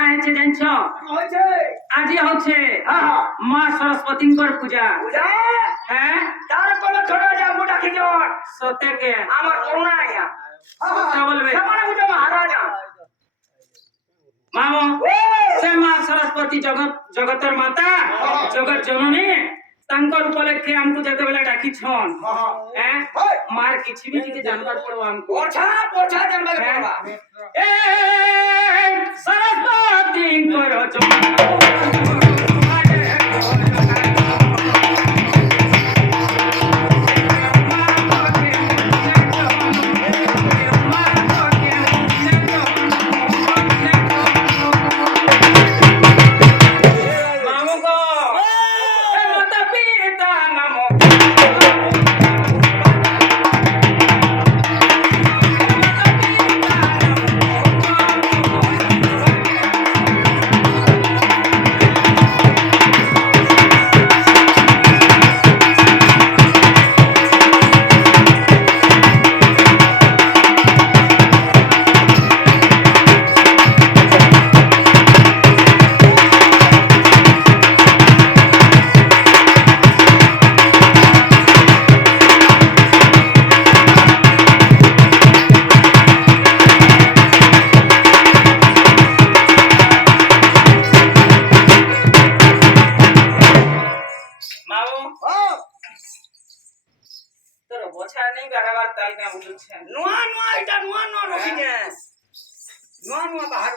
কাঁ হচ্ছে জানছ হয়েছে আজি হচ্ছে হ্যাঁ মা সরস্বতীঙ্কর পূজা বুঝা হ্যাঁ তার কোনো ছোট যাবো ডাকি জন সত্যকে আমার করুণা আয়া কথা বলবে সমানে বুঝে মহারাজা মামু সে মা সরস্বতী জগতের মাতা জগৎ জননী তাঙ্কর উপলক্ষে আমকু যেতেবেলে ডাকিছন হ্যাঁ মার কিছু বি টিকে জানবার পড়ব আমকু পোছা পোছা জানবা পাবা এ সরস্বতীঙ্কর মামু গো এ মাতা পিতা নমো মামু তোর বোঝা নেই বাহাবার তালকা বুঝছেন নুয়া নুয়া এটা নুয়া নুয়া রখিছে নুয়া নুয়া বাহার